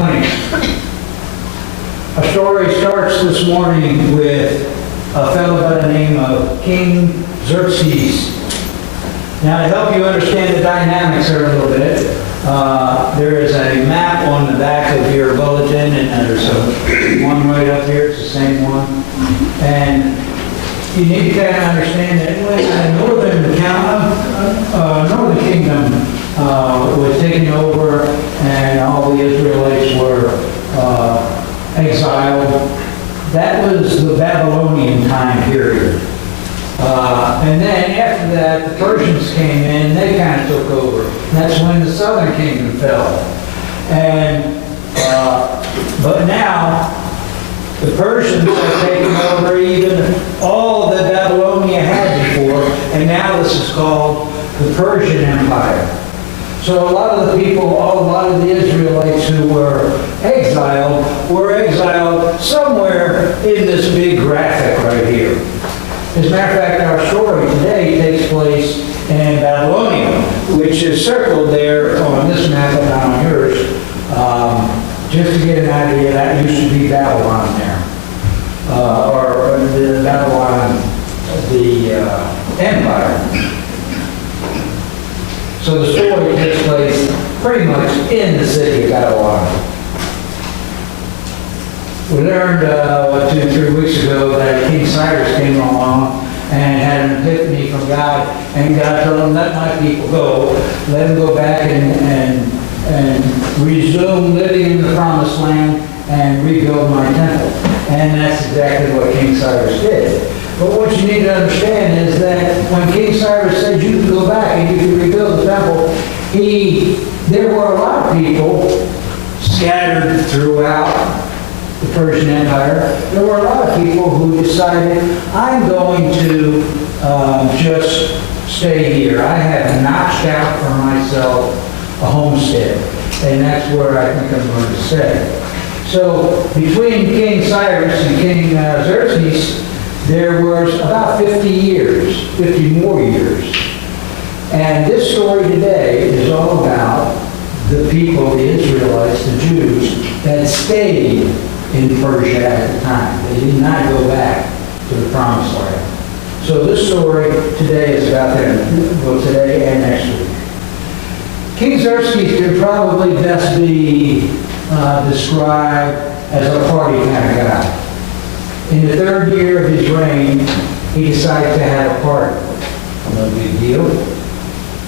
20. Our story starts this morning with a fellow by the name of King Xerxes. Now, to help you understand the dynamics here a little bit, there is a map on the back of your bulletin, and there's one right up here. It's the same one. And you need to kind of understand that when the northern kingdom was taken over and all the Israelites were exiled, that was the Babylonian time period. And then after that, the Persians came in and they kind of took over. And that's when the southern kingdom fell. And but now the Persians have taken over even all that Babylonia had before, and now this is called the Persian Empire. So a lot of the people, a lot of the Israelites who were exiled somewhere in this big graphic right here. As a matter of fact, our story today takes place in Babylonia, which is circled there on this map and on yours. Just to get an idea, that used to be Babylon there. Or the Babylon, the empire. So the story takes place pretty much in the city of Babylon. We learned, 2-3 weeks ago that King Cyrus came along and had an epiphany from God, and God told him, let my people go. Let them go back and resume living in the promised land and rebuild my temple. And that's exactly what King Cyrus did. But what you need to understand is that when King Cyrus said you can go back and you can rebuild the temple, there were a lot of people scattered throughout the Persian Empire. There were a lot of people who decided, I'm going to just stay here. I have notched out for myself a homestead, and that's where I think I'm going to stay. So between King Cyrus and King Xerxes, there was about 50 more years. And this story today is all about the people, the Israelites, the Jews, that stayed in Persia at the time. They did not go back to the Promised Land. So this story today is about them, well, today and next week. King Xerxes could probably best be described as a party kind of guy. In the 3rd year of his reign, he decided to have a party. No big deal.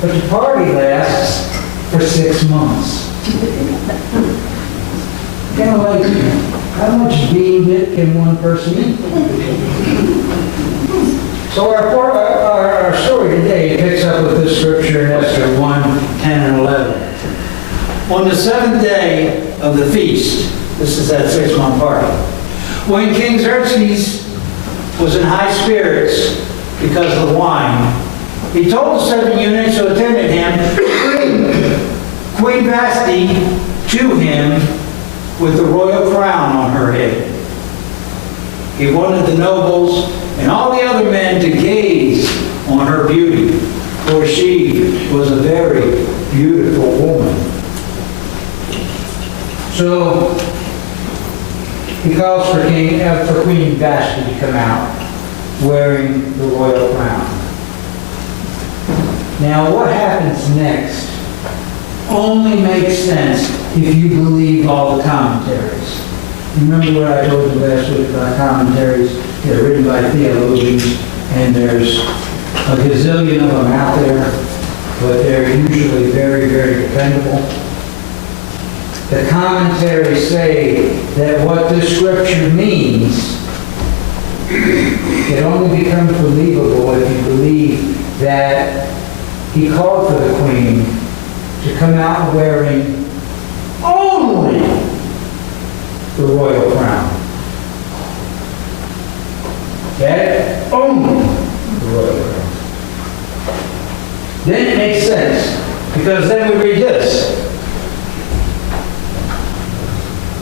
But the party lasts for 6 months. Kind of like, how much bean dip can one person eat? So our story today picks up with this scripture in Esther 1, 10, and 11. On the 7th day of the feast, this is that 6-month party, when King Xerxes was in high spirits because of the wine, he told the 7 eunuchs who attended him to bring Queen Vashti to him with the royal crown on her head. He wanted the nobles and all the other men to gaze on her beauty, for she was a very beautiful woman. So he calls for Queen Vashti to come out wearing the royal crown. Now what happens next only makes sense if you believe all the commentaries. Remember what I told you last week about commentaries? They're written by theologians, and there's a gazillion of them out there, but they're usually very, very dependable. The commentaries say that what this scripture means, it only becomes believable if you believe that he called for the queen to come out wearing only the royal crown. Okay? Only the royal crown. Then it makes sense, because then we read this.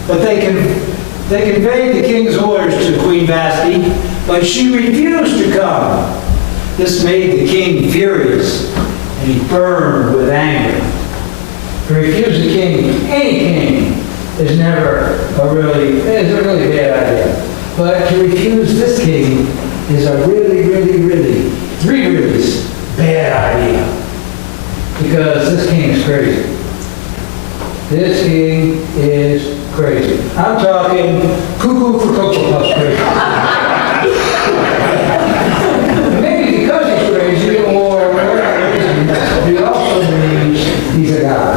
But they conveyed the king's orders to Queen Vashti, but she refused to come. This made the king furious, and he burned with anger. To refuse the king, any king, is a really bad idea. But to refuse this king is a really bad idea. Because this king is crazy. This king is crazy. I'm talking cuckoo for Cocoa Puffs crazy. Maybe because he's crazy or whatever reason, he also means he's a god.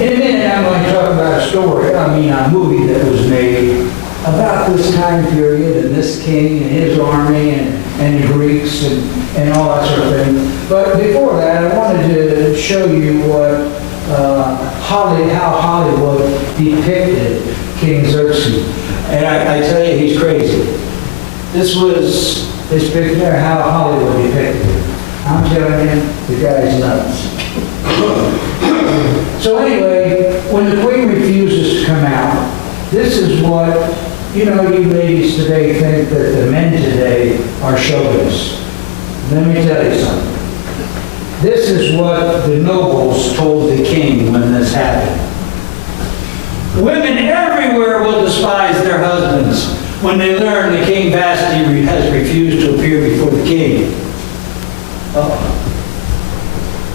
In a minute, I'm going to talk about a movie that was made about this time period and this king and his army and the Greeks and all that sort of thing. But before that, I wanted to show you what how Hollywood depicted King Xerxes. And I tell you, he's crazy. This picture, how Hollywood depicted him. I'm telling you, the guy's nuts. So anyway, when the queen refuses to come out, this is what, you ladies today think that the men today are chauvinists. Let me tell you something. This is what the nobles told the king when this happened. Women everywhere will despise their husbands when they learn the King Vashti has refused to appear before the king.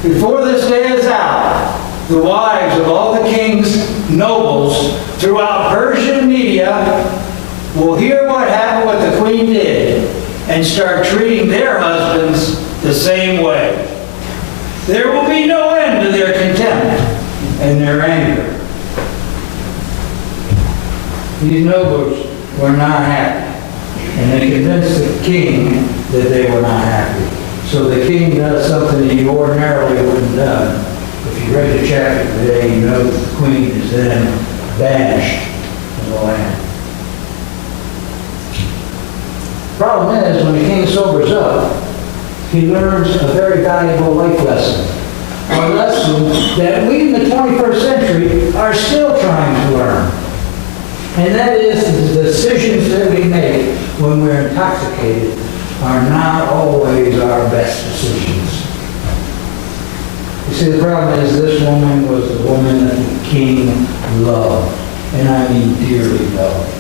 Before this day is out, the wives of all the king's nobles throughout Persian media will hear what happened, what the queen did, and start treating their husbands the same way. There will be no end to their contempt and their anger. These nobles were not happy, and they convinced the king that they were not happy. So the king does something that he ordinarily wouldn't have done. If you read the chapter today, you know that the queen is then banished from the land. Problem is, when the king sobers up, he learns a very valuable life lesson. A lesson that we in the 21st century are still trying to learn. And that is the decisions that we make when we're intoxicated are not always our best decisions. You see, the problem is this woman was the woman that the king loved. And I mean dearly loved.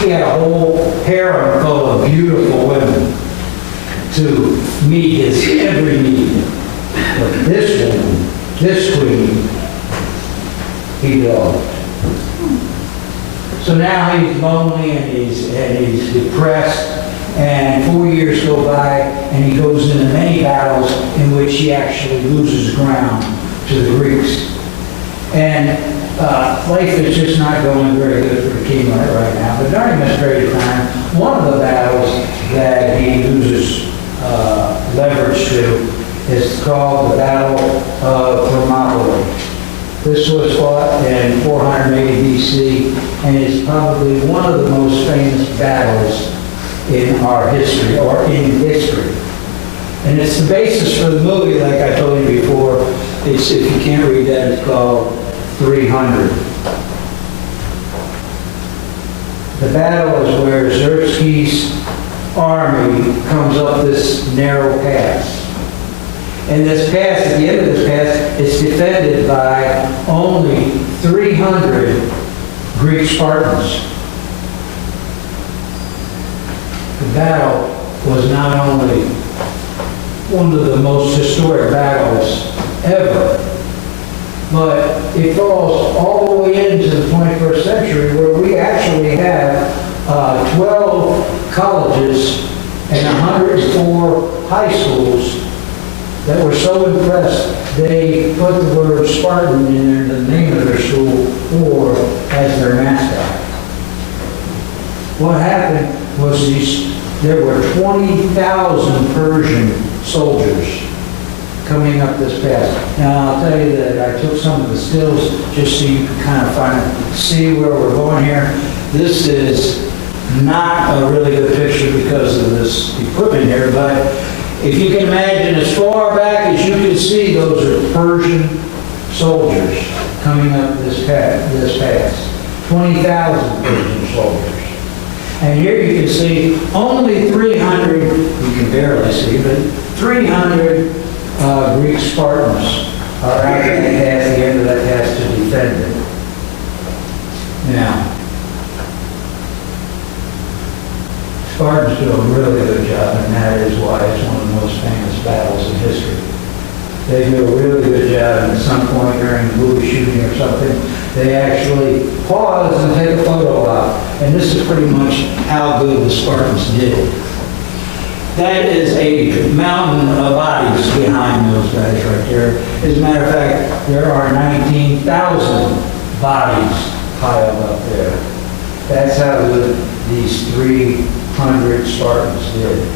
He had a whole harem full of beautiful women to meet his every need. But this woman, this queen, he loved. So now he's lonely and he's depressed, and 4 years go by and he goes into many battles in which he actually loses ground to the Greeks. And life is just not going very good for the king right now. But during this period of time, one of the battles that he loses leverage to is called the Battle of Thermopylae. This was fought in 480 BC and is probably one of the most famous battles in our history, or in history. And it's the basis for the movie, like I told you before. If you can't read that, it's called 300. The battle is where Xerxes' army comes up this narrow pass. And this pass, at the end of this pass, is defended by only 300 Greek Spartans. The battle was not only one of the most historic battles ever, but it falls all the way into the 21st century, where we actually have 12 colleges and 104 high schools that were so impressed they put the word Spartan in the name of their school or as their mascot. What happened was there were 20,000 Persian soldiers coming up this pass. Now, I'll tell you that I took some of the stills just so you can kind of see where we're going here. This is not a really good picture because of this equipment here, but if you can imagine, as far back as you can see, those are Persian soldiers coming up this pass. 20,000 Persian soldiers. And here you can see only 300, you can barely see, but 300 Greek Spartans are out at the end of that task to defend it. Now, Spartans do a really good job, and that is why it's one of the most famous battles in history. They do a really good job, and at some point during the movie shooting or something, they actually pause and take a photo op. And this is pretty much how good the Spartans did. That is a mountain of bodies behind those guys right there. As a matter of fact, there are 19,000 bodies piled up there. That's how good these 300 Spartans did.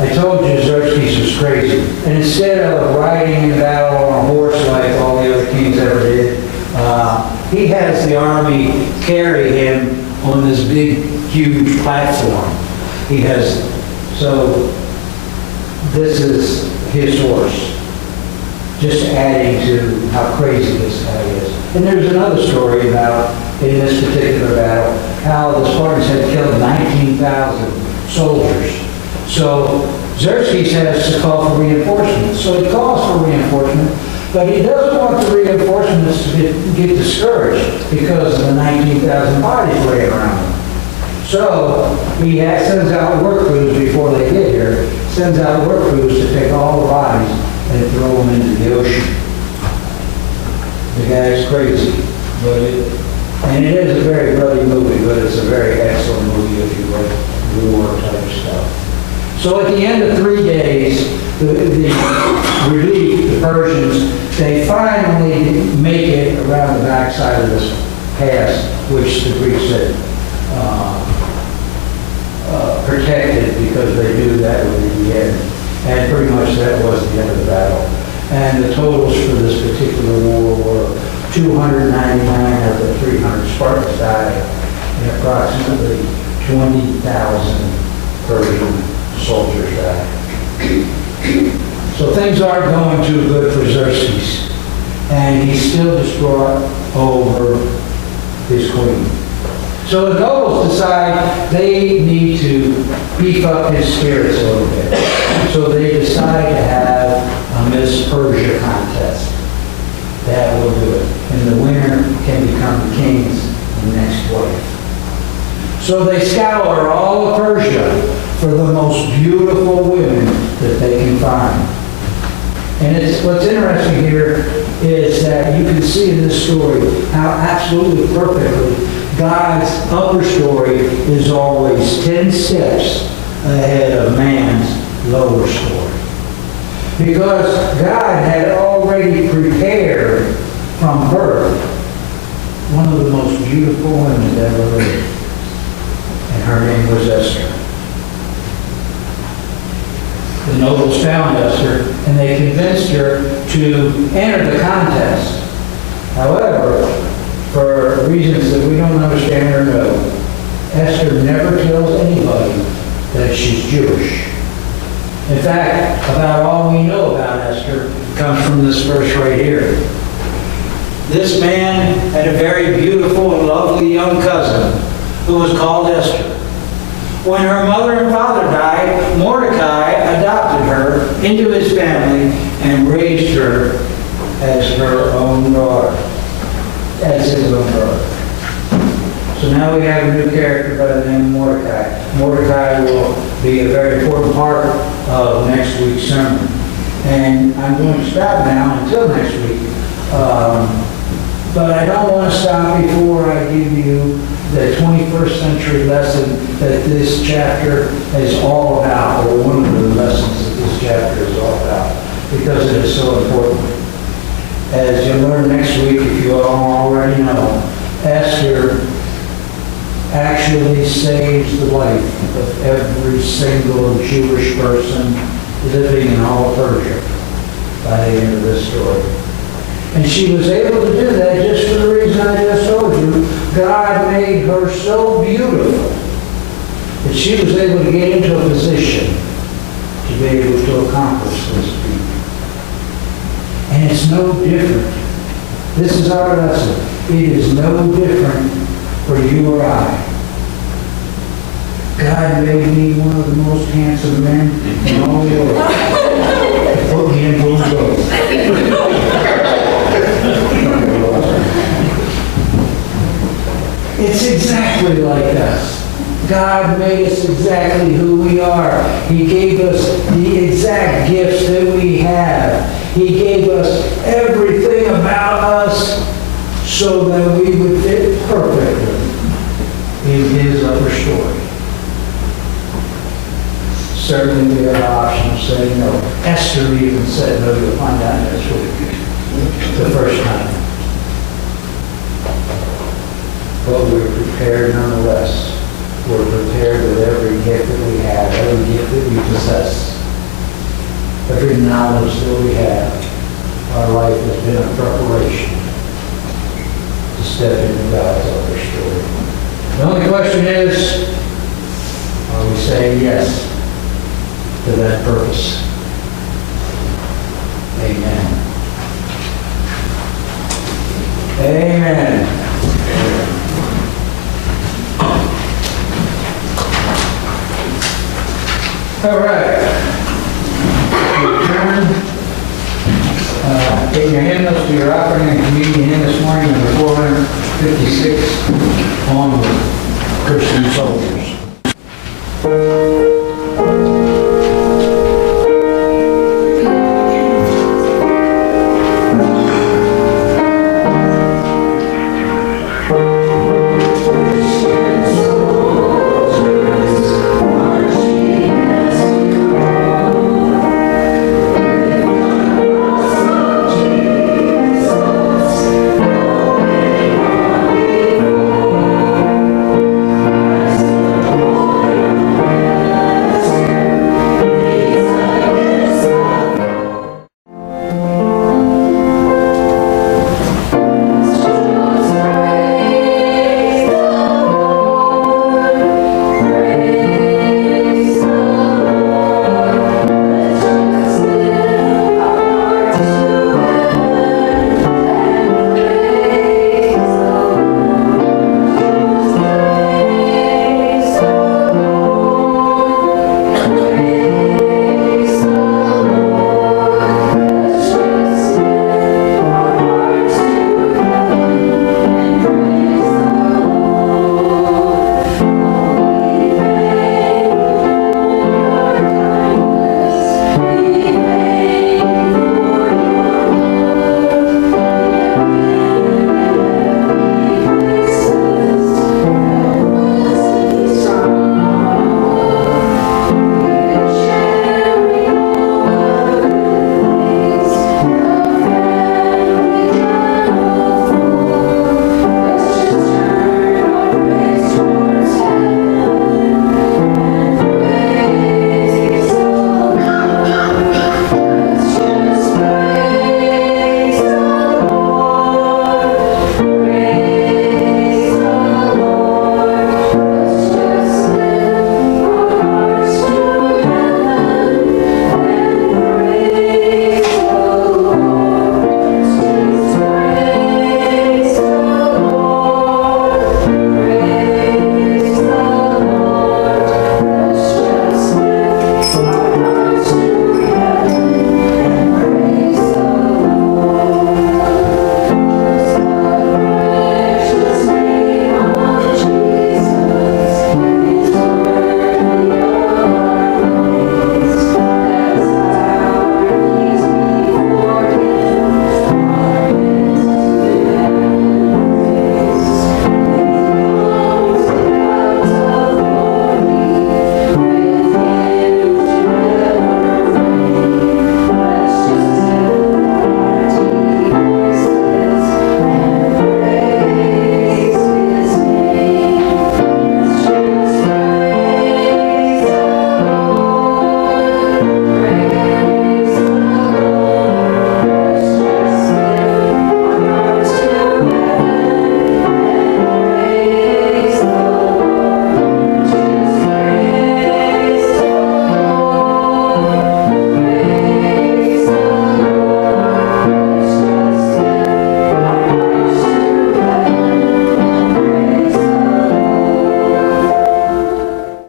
I told you Xerxes was crazy. And instead of riding in battle on a horse like all the other kings ever did, he has the army carry him on this big, huge platform. So this is his horse. Just adding to how crazy this guy is. And there's another story about, in this particular battle, how the Spartans had killed 19,000 soldiers. So Xerxes has to call for reinforcements. So he calls for reinforcement, but he doesn't want the reinforcements to get discouraged because of the 19,000 bodies laying around him. So he sends out work crews before they get here, sends out work crews to take all the bodies and throw them into the ocean. The guy's crazy, and it is a very bloody movie, but it's a very excellent movie if you like war type stuff. So at the end of 3 days, the relief, the Persians, they finally make it around the backside of this pass, which the Greeks had protected because they knew that would be the end. And pretty much that was the end of the battle. And the totals for this particular war were 299 of the 300 Spartans died, and approximately 20,000 Persian soldiers died. So things aren't going too good for Xerxes, and he's still distraught over his queen. So the nobles decide they need to beef up his spirits a little bit. So they decide to have a Miss Persia contest. That will do it. And the winner can become the king's next wife. So they scour all of Persia for the most beautiful women that they can find. And what's interesting here is that you can see in this story how absolutely perfectly God's upper story is always 10 steps ahead of man's lower story. Because God had already prepared from birth one of the most beautiful women that ever lived. And her name was Esther. The nobles found Esther, and they convinced her to enter the contest. However, for reasons that we don't understand or know, Esther never tells anybody that she's Jewish. In fact, about all we know about Esther comes from this verse right here. This man had a very beautiful and lovely young cousin who was called Esther. When her mother and father died, Mordecai adopted her into his family and raised her as her own daughter, as his own daughter. So now we have a new character by the name of Mordecai. Mordecai will be a very important part of next week's sermon. And I'm going to stop now until next week. But I don't want to stop before I give you the 21st century lesson that this chapter is all about, or one of the lessons that this chapter is all about, because it is so important. As you'll learn next week, if you all already know, Esther actually saves the life of every single Jewish person living in all of Persia by the end of this story. And she was able to do that just for the reason I just told you. God made her so beautiful that she was able to get into a position to be able to accomplish this feat. And it's no different. This is our lesson. It is no different for you or I. God made me one of the most handsome men in all the world. God made us exactly who we are. He gave us the exact gifts that we have. He gave us everything about us so that we would fit perfectly in His upper story. Certainly we have an option of saying no. Esther even said no. You'll find out next week. The first time. But we're prepared nonetheless. We're prepared with every gift that we have, every gift that we possess, every knowledge that we have. Our life has been a preparation to step into God's other story. The only question is, are we saying yes to that purpose? Amen. Amen. All right. Take your hymnals to your offering and communion hymn this morning, number 456, Onward, Christian Soldiers.